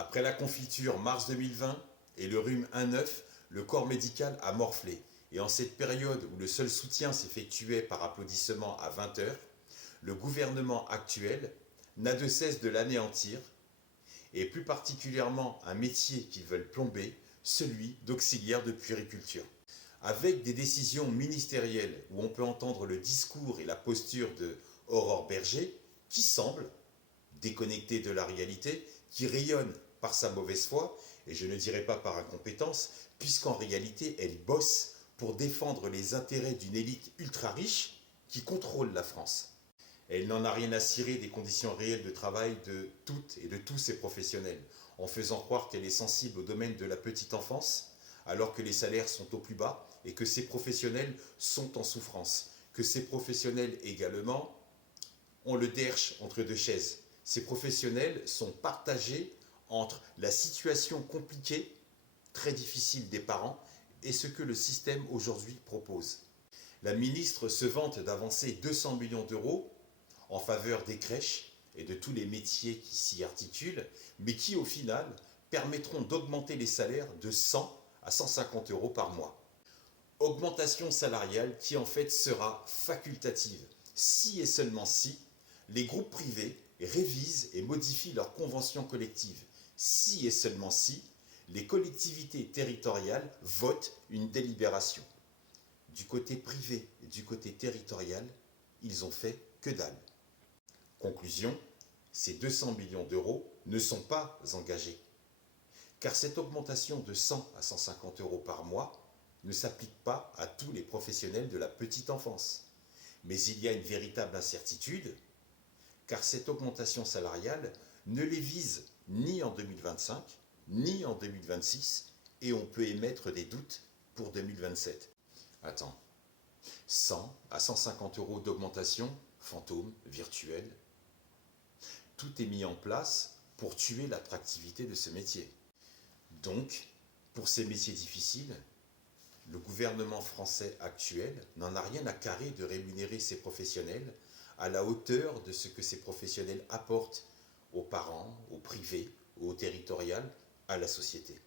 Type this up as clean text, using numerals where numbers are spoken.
Après la confiture mars 2020 et le rhume 1,9, le corps médical a morflé. Et en cette période où le seul soutien s'effectuait par applaudissement à 20 heures, le gouvernement actuel n'a de cesse de l'anéantir, et plus particulièrement un métier qu'ils veulent plomber, celui d'auxiliaire de puériculture. Avec des décisions ministérielles où on peut entendre le discours et la posture de Aurore Bergé, qui semble déconnectée de la réalité, qui rayonne par sa mauvaise foi, et je ne dirais pas par incompétence, puisqu'en réalité elle bosse pour défendre les intérêts d'une élite ultra riche qui contrôle la France. Elle n'en a rien à cirer des conditions réelles de travail de toutes et de tous ces professionnels, en faisant croire qu'elle est sensible au domaine de la petite enfance, alors que les salaires sont au plus bas et que ces professionnels sont en souffrance, que ces professionnels également ont le derche entre deux chaises. Ces professionnels sont partagés entre la situation compliquée, très difficile des parents, et ce que le système aujourd'hui propose. La ministre se vante d'avancer 200 millions d'euros en faveur des crèches et de tous les métiers qui s'y articulent, mais qui au final permettront d'augmenter les salaires de 100 à 150 euros par mois. Augmentation salariale qui en fait sera facultative, si et seulement si les groupes privés révisent et modifient leurs conventions collectives, si et seulement si les collectivités territoriales votent une délibération. Du côté privé et du côté territorial, ils ont fait que dalle. Conclusion, ces 200 millions d'euros ne sont pas engagés. Car cette augmentation de 100 à 150 euros par mois ne s'applique pas à tous les professionnels de la petite enfance. Mais il y a une véritable incertitude, car cette augmentation salariale ne les vise ni en 2025, ni en 2026, et on peut émettre des doutes pour 2027. Attends, 100 à 150 euros d'augmentation, fantôme, virtuelle, tout est mis en place pour tuer l'attractivité de ce métier. Donc, pour ces métiers difficiles, le gouvernement français actuel n'en a rien à carrer de rémunérer ces professionnels à la hauteur de ce que ces professionnels apportent aux parents, au privé, au territorial, à la société.